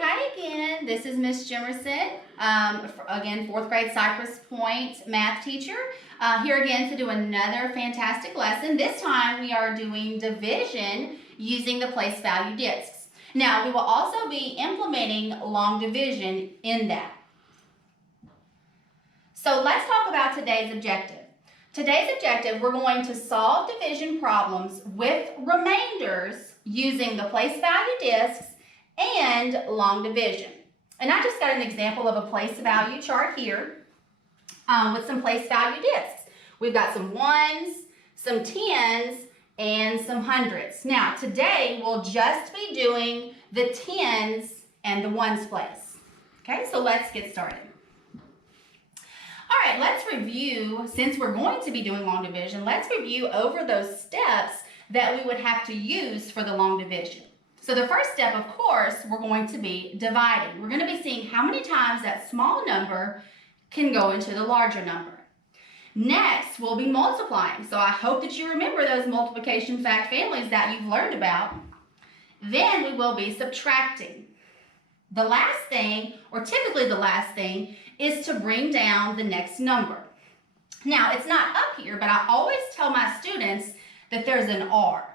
Hi again. This is Miss Jimerson, again, 4th grade Cypress Point math teacher. Here again to do another fantastic lesson. This time we are doing division using the place value discs. Now, we will also be implementing long division in that. So let's talk about today's objective. Today's objective, we're going to solve division problems with remainders using the place value discs and long division. And I just got an example of a place value chart here with some place value discs. We've got some ones, some tens, and some hundreds. Now, today we'll just be doing the tens and the ones place. Okay, so let's get started. All right, let's review, since we're going to be doing long division, let's review over those steps that we would have to use for the long division. So the first step, of course, we're going to be dividing. We're going to be seeing how many times that small number can go into the larger number. Next, we'll be multiplying. So I hope that you remember those multiplication fact families that you've learned about. Then we will be subtracting. The last thing, or typically the last thing, is to bring down the next number. Now, it's not up here, but I always tell my students that there's an R.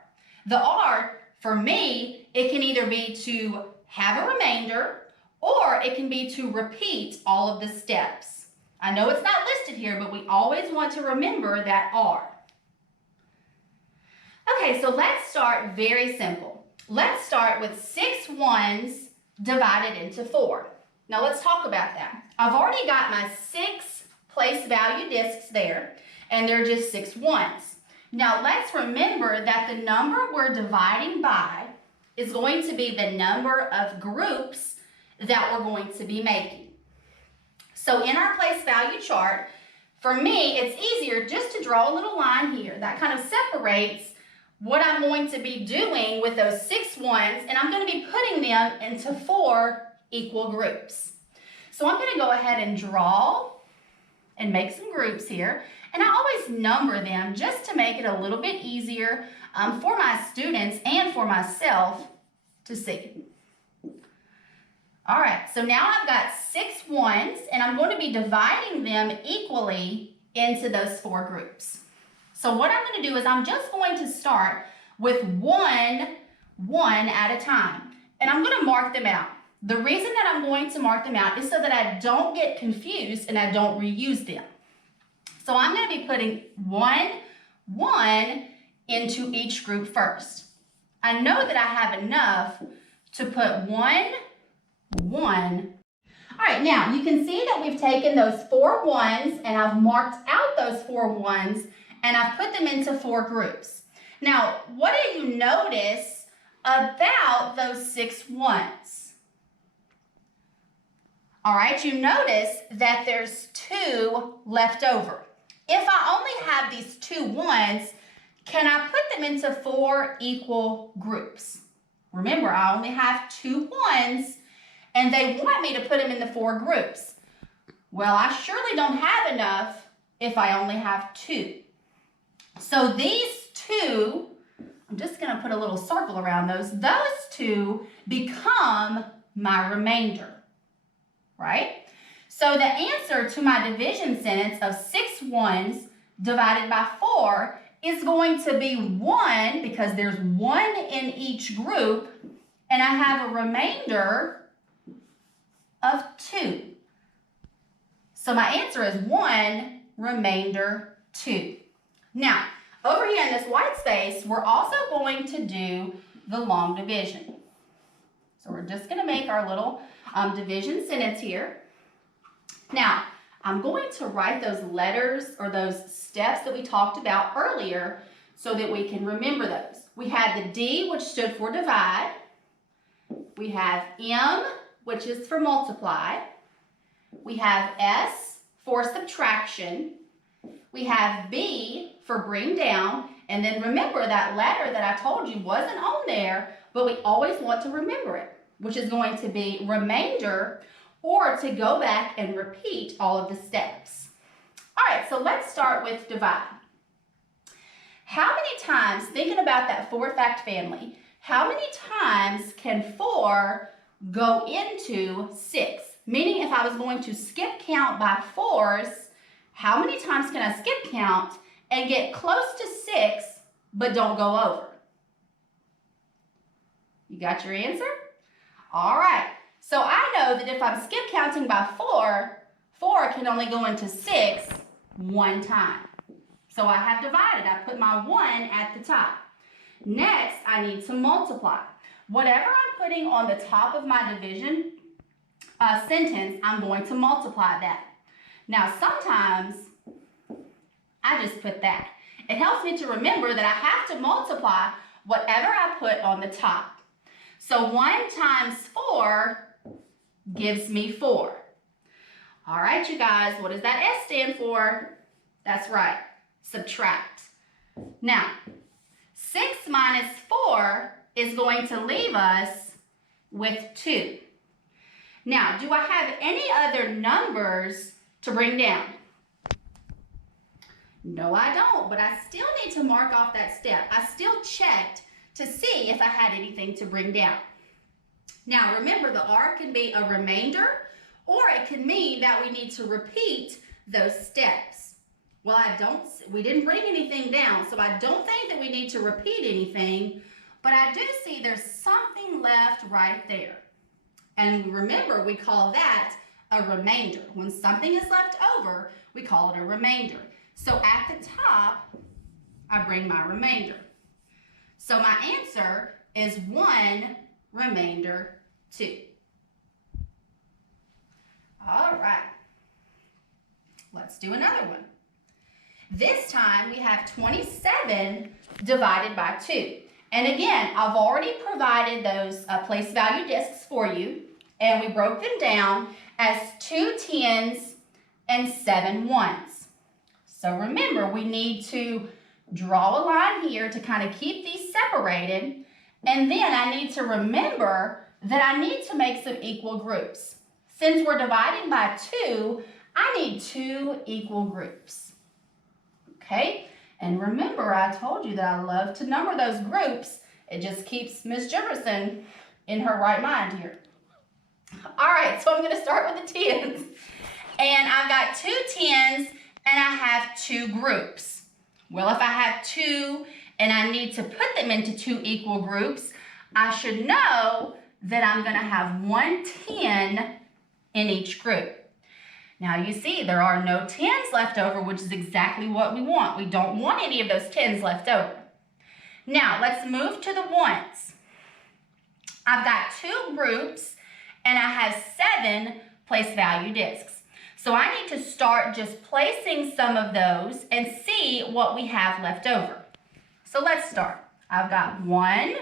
The R, for me, it can either be to have a remainder or it can be to repeat all of the steps. I know it's not listed here, but we always want to remember that R. Okay, so let's start very simple. Let's start with 6 ones divided into 4. Now let's talk about that. I've already got my 6 place value discs there, and they're just 6 ones. Now let's remember that the number we're dividing by is going to be the number of groups that we're going to be making. So in our place value chart, for me, it's easier just to draw a little line here that kind of separates what I'm going to be doing with those 6 ones, and I'm going to be putting them into 4 equal groups. So I'm going to go ahead and draw and make some groups here. And I always number them just to make it a little bit easier for my students and for myself to see. All right, so now I've got 6 ones, and I'm going to be dividing them equally into those 4 groups. So what I'm going to do is I'm just going to start with one at a time, and I'm going to mark them out. The reason that I'm going to mark them out is so that I don't get confused and I don't reuse them. So I'm going to be putting 1 into each group first. I know that I have enough to put 1. All right, now you can see that we've taken those 4 ones and I've marked out those 4 ones and I've put them into 4 groups. Now, what do you notice about those 6 ones? All right, you notice that there's 2 left over. If I only have these 2 ones, can I put them into 4 equal groups? Remember, I only have 2 ones, and they want me to put them into 4 groups. Well, I surely don't have enough if I only have 2. So these 2, I'm just going to put a little circle around those 2 become my remainder, right? So the answer to my division sentence of 6 ones divided by 4 is going to be 1, because there's 1 in each group, and I have a remainder of 2. So my answer is 1, remainder 2. Now, over here in this white space, we're also going to do the long division. So we're just going to make our little division sentence here. Now, I'm going to write those letters or those steps that we talked about earlier so that we can remember those. We had the D, which stood for divide. We have M, which is for multiply. We have S for subtraction. We have B for bring down. And then remember that letter that I told you wasn't on there, but we always want to remember it, which is going to be remainder, or to go back and repeat all of the steps. All right, so let's start with divide. How many times, thinking about that 4 fact family, how many times can 4 go into 6. Meaning if I was going to skip count by 4s, how many times can I skip count and get close to 6 but don't go over? You got your answer? All right. So I know that if I'm skip counting by 4, 4 can only go into 6 one time. So I have divided. I put my 1 at the top. Next, I need to multiply. Whatever I'm putting on the top of my division sentence, I'm going to multiply that. Now, sometimes I just put that. It helps me to remember that I have to multiply whatever I put on the top. So 1 times 4 gives me 4. All right, you guys, what does that S stand for? That's right, subtract. Now, 6 minus 4 is going to leave us with 2. Now, do I have any other numbers to bring down? No, I don't, but I still need to mark off that step. I still checked to see if I had anything to bring down. Now, remember, the R can be a remainder, or it can mean that we need to repeat those steps. Well, we didn't bring anything down, so I don't think that we need to repeat anything, but I do see there's something left right there. And remember, we call that a remainder. When something is left over, we call it a remainder. So at the top, I bring my remainder. So my answer is 1 remainder 2. All right, let's do another one. This time we have 27 divided by 2. And again, I've already provided those place value discs for you, and we broke them down as 2 10s and 7 1s. So remember, we need to draw a line here to kind of keep these separated, and then I need to remember that I need to make some equal groups. Since we're dividing by 2, I need 2 equal groups. Okay? And remember, I told you that I love to number those groups. It just keeps Miss Jefferson in her right mind here. All right, so I'm going to start with the 10s. And I've got 2 10s, and I have 2 groups. Well, if I have 2 and I need to put them into 2 equal groups, I should know that I'm going to have 1 10 in each group. Now you see there are no 10s left over, which is exactly what we want. We don't want any of those 10s left over. Now let's move to the 1s. I've got 2 groups and I have 7 place value discs. So I need to start just placing some of those and see what we have left over. So let's start. I've got 1,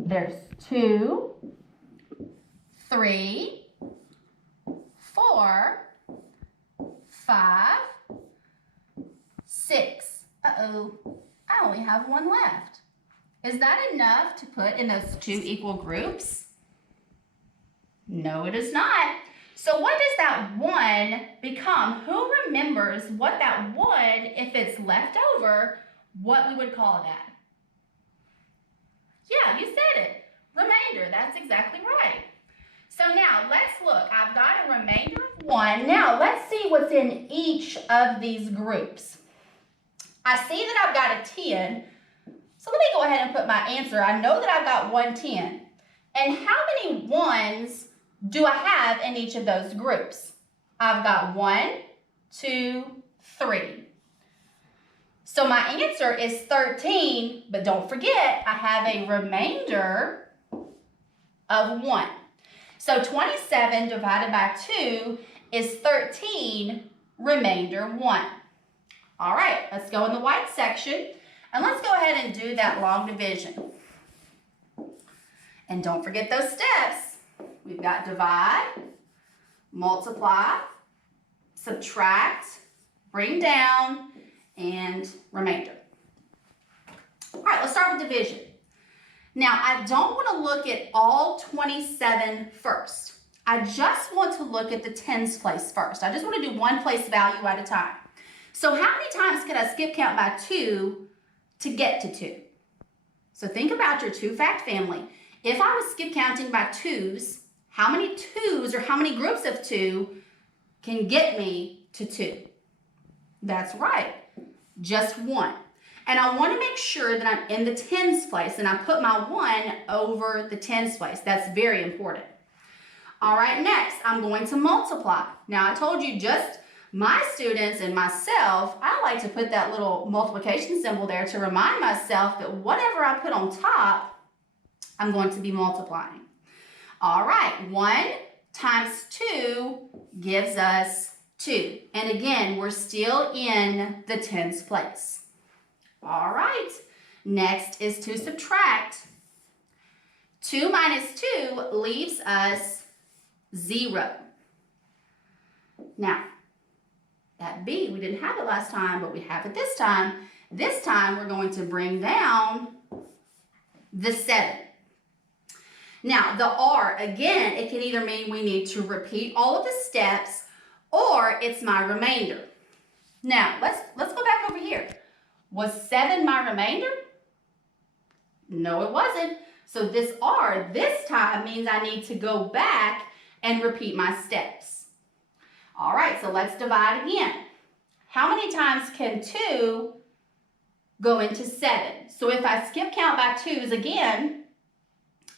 there's 2, 3, 4, 5, 6. Uh-oh, I only have 1 left. Is that enough to put in those 2 equal groups? No, it is not. So what does that 1 become? Who remembers what that 1, if it's left over, what we would call that? Yeah, you said it. Remainder. That's exactly right. So now let's look. I've got a remainder of 1. Now let's see what's in each of these groups. I see that I've got a 10. So let me go ahead and put my answer. I know that I've got 1 10. And how many 1s do I have in each of those groups? I've got 1, 2, 3. So my answer is 13, but don't forget, I have a remainder of 1. So 27 divided by 2 is 13, remainder 1. All right, let's go in the white section, and let's go ahead and do that long division. And don't forget those steps. We've got divide, multiply, subtract, bring down, and remainder. All right, let's start with division. Now, I don't want to look at all 27 first. I just want to look at the tens place first. I just want to do one place value at a time. So how many times can I skip count by 2 to get to 2? So think about your 2 fact family. if I was skip counting by twos, how many twos or how many groups of two can get me to 2? That's right, just 1. And I want to make sure that I'm in the tens place and I put my 1 over the tens place. That's very important. All right, next I'm going to multiply. Now I told you just my students and myself, I like to put that little multiplication symbol there to remind myself that whatever I put on top, I'm going to be multiplying. All right, 1 times 2 gives us 2. And again, we're still in the tens place. All right, next is to subtract. 2 minus 2 leaves us 0. Now, that B, we didn't have it last time, but we have it this time. This time, we're going to bring down the 7. Now, the R, again, it can either mean we need to repeat all of the steps or it's my remainder. Now, let's go back over here. Was 7 my remainder? No, it wasn't. So this R this time means I need to go back and repeat my steps. All right, so let's divide again. How many times can 2 go into 7? So if I skip count by 2s again,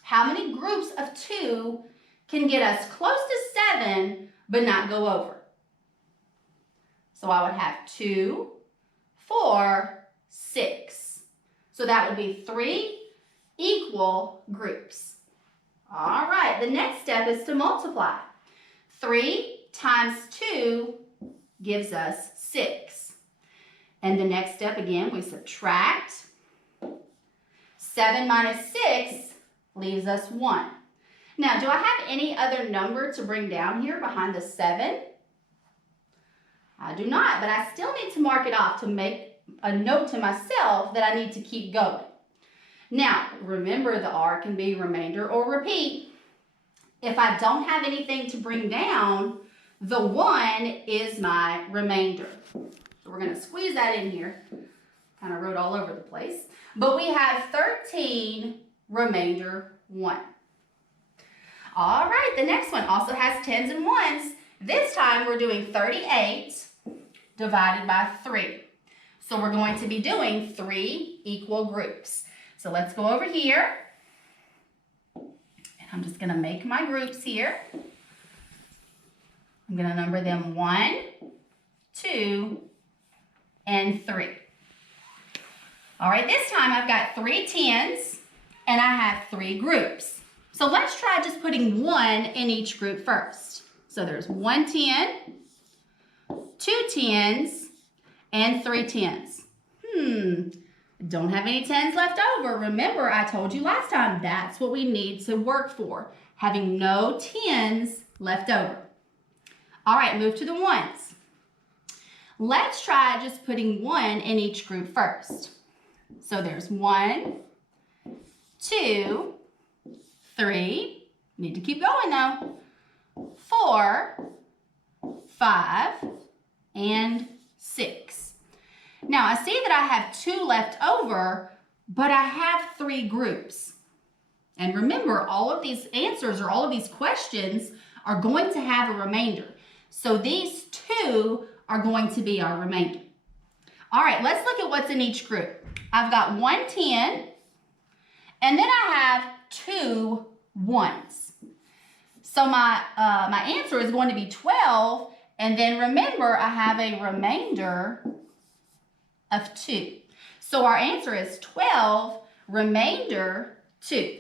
how many groups of 2 can get us close to 7 but not go over? So I would have 2, 4, 6. So that would be 3 equal groups. All right, the next step is to multiply. 3 times 2 gives us 6. And the next step, again, we subtract. 7 minus 6 leaves us 1. Now, do I have any other number to bring down here behind the 7? I do not, but I still need to mark it off to make a note to myself that I need to keep going. Now, remember the R can be remainder or repeat. If I don't have anything to bring down, the 1 is my remainder. So we're going to squeeze that in here. Kind of wrote all over the place. But we have 13 remainder 1. All right, the next one also has 10s and 1s. This time we're doing 38 divided by 3. So we're going to be doing 3 equal groups. So let's go over here. And I'm just going to make my groups here. I'm going to number them 1, 2, and 3. All right, this time I've got 3 10s and I have 3 groups. So let's try just putting 1 in each group first. So there's 1 10, 2 10s, and 3 10s. Don't have any 10s left over. Remember, I told you last time, that's what we need to work for, having no 10s left over. All right, move to the 1s. Let's try just putting 1 in each group first. So there's 1, 2, 3, need to keep going though, 4, 5, and 6. Now I see that I have 2 left over, but I have 3 groups. And remember, all of these answers or all of these questions are going to have a remainder. So these 2 are going to be our remainder. All right, let's look at what's in each group. I've got 1 10, and then I have 2 1s. So my answer is going to be 12, and then remember, I have a remainder of 2. So our answer is 12, remainder 2.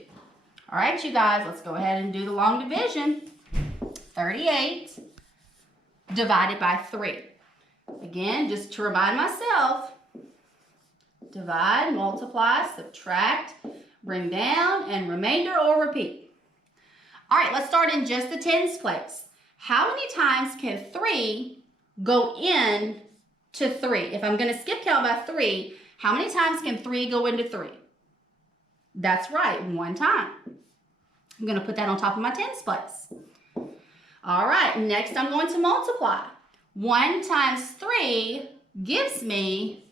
All right, you guys, let's go ahead and do the long division. 38 divided by 3. Again, just to remind myself, divide, multiply, subtract, bring down, and remainder or repeat. All right, let's start in just the tens place. How many times can 3 go in to 3? If I'm going to skip count by 3, how many times can 3 go into 3? That's right, 1 time. I'm going to put that on top of my tens place. All right, next I'm going to multiply. 1 times 3 gives me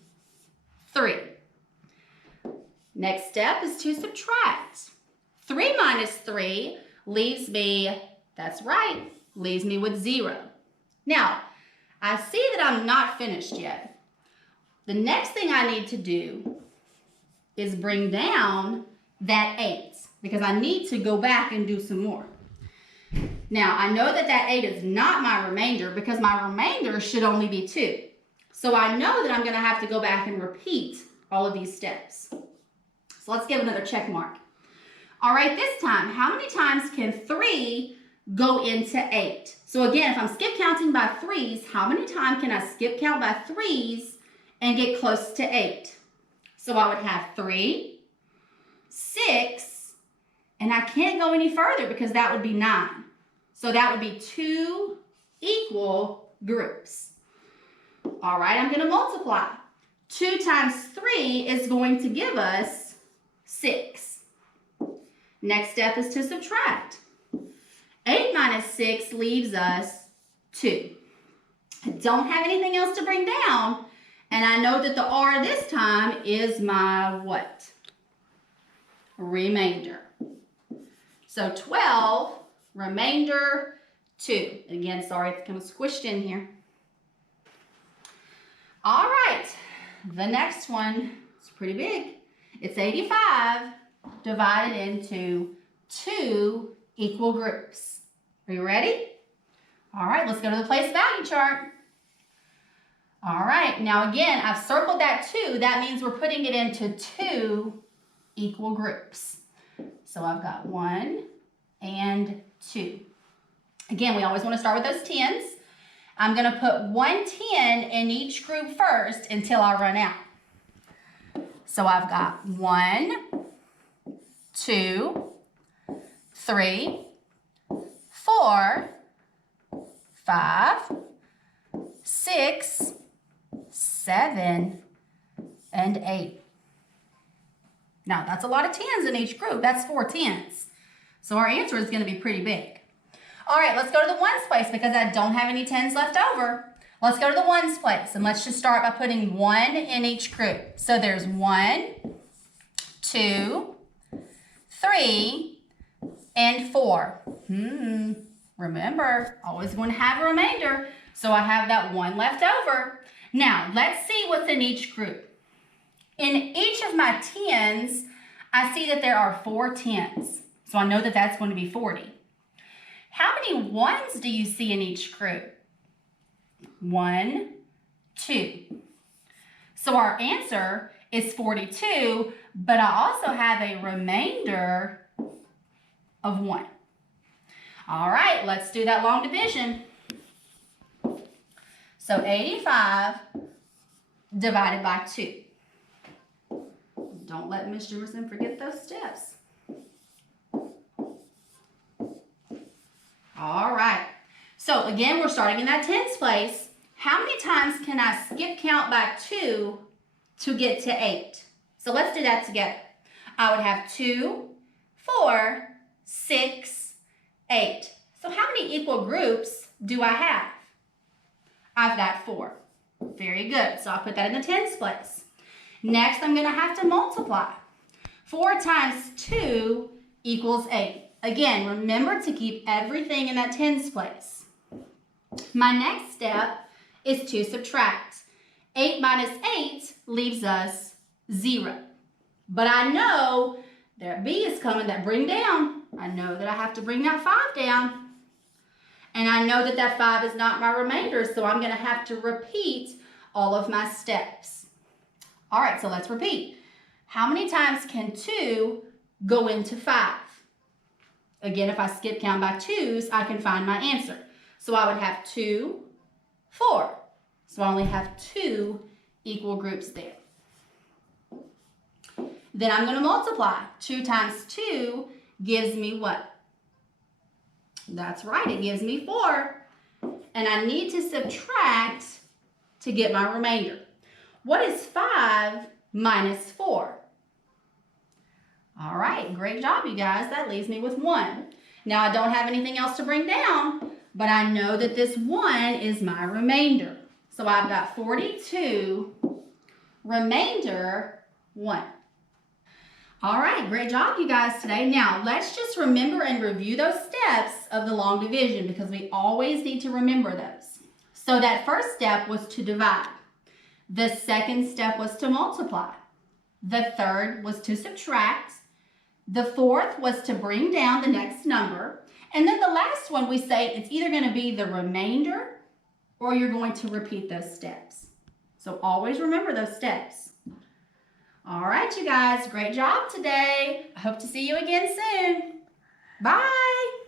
3. Next step is to subtract. 3 minus 3 leaves me, that's right, leaves me with 0. Now, I see that I'm not finished yet. The next thing I need to do is bring down that 8 because I need to go back and do some more. Now, I know that that 8 is not my remainder because my remainder should only be 2. So I know that I'm going to have to go back and repeat all of these steps. So let's give another check mark. All right, this time, how many times can 3 go into 8? So again, if I'm skip counting by 3s, how many times can I skip count by 3s and get close to 8? So I would have 3, 6, and I can't go any further because that would be 9. So that would be 2 equal groups. All right, I'm going to multiply. 2 times 3 is going to give us 6. Next step is to subtract. 8 minus 6 leaves us 2. I don't have anything else to bring down, and I know that the R this time is my what? Remainder. So 12, remainder 2. Again, sorry, it's kind of squished in here. All right, the next one is pretty big. It's 85 divided into 2 equal groups. Are you ready? All right, let's go to the place value chart. All right, now again, I've circled that 2. That means we're putting it into 2 equal groups. So I've got 1 and 2. Again, we always want to start with those 10s. I'm going to put 1 10 in each group first until I run out. So I've got 1, 2, 3, 4, 5, 6, 7, and 8. Now, that's a lot of 10s in each group. That's 4 10s. So our answer is going to be pretty big. All right, let's go to the ones place because I don't have any 10s left over. Let's go to the ones place, and let's just start by putting 1 in each group. So there's 1, 2, 3, and 4. Remember, always going to have a remainder, so I have that 1 left over. Now, let's see what's in each group. In each of my 10s, I see that there are 4 10s, so I know that that's going to be 40. How many 1s do you see in each group? 1, 2. So our answer is 42, but I also have a remainder of 1. All right, let's do that long division. So 85 divided by 2. Don't let Miss Jimerson forget those steps. All right. So again, we're starting in that 10s place. How many times can I skip count by 2 to get to 8? So let's do that together. I would have 2, 4, 6, 8. So how many equal groups do I have? I've got 4. Very good. So I'll put that in the 10s place. Next, I'm going to have to multiply. 4 times 2 equals 8. Again, remember to keep everything in that 10s place. My next step is to subtract. 8 minus 8 leaves us 0. But I know that B is coming, that bring down. I know that I have to bring that 5 down. And I know that that 5 is not my remainder, so I'm going to have to repeat all of my steps. All right, so let's repeat. How many times can 2 go into 5? Again, if I skip count by 2s, I can find my answer. So I would have 2, 4. So I only have 2 equal groups there. Then I'm going to multiply. 2 times 2 gives me what? That's right, it gives me 4. And I need to subtract to get my remainder. What is 5 minus 4? All right, great job, you guys. That leaves me with 1. Now, I don't have anything else to bring down, but I know that this 1 is my remainder. So I've got 42, remainder 1. All right, great job you guys today. Now, let's just remember and review those steps of the long division because we always need to remember those. So that first step was to divide. The second step was to multiply. The third was to subtract. The fourth was to bring down the next number. And then the last one, we say it's either going to be the remainder or you're going to repeat those steps. So always remember those steps. All right, you guys, great job today. I hope to see you again soon. Bye.